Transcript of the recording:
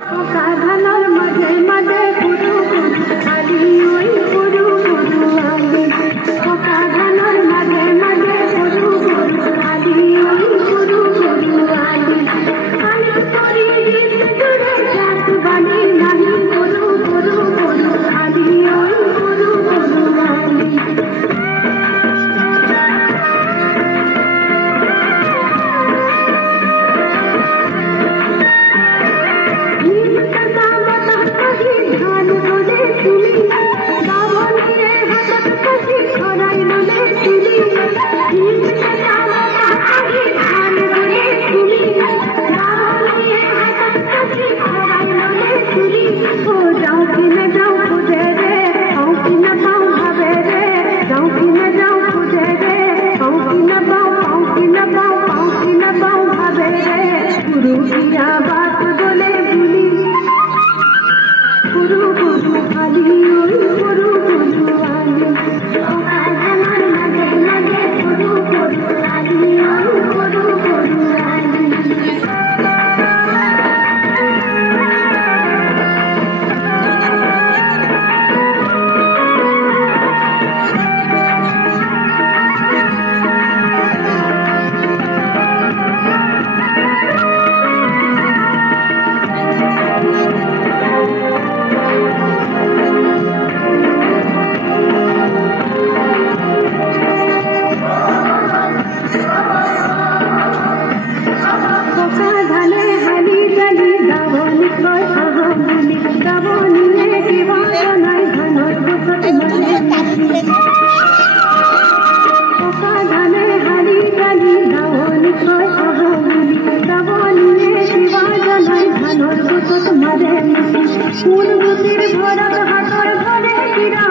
সাধারণ মাঝে মাঝে পুরু আলি ওই পুরু পুরু আলি সাধারণ মাঝে মাঝে পুরু আলি ওই পুরু পুরু আলি আলি করি গীত জুড়ে সাত বাণী নাহি পুরু পুরু পুরু আলি ওই পুরু পুরু আলি बात बोले भूली पुरु पुरु आली ओई पुरु पुरु आली साधारण लगे लगे पुरु पुरु आली ओई पुरु पुरु आली भरा हाथर घरे किरा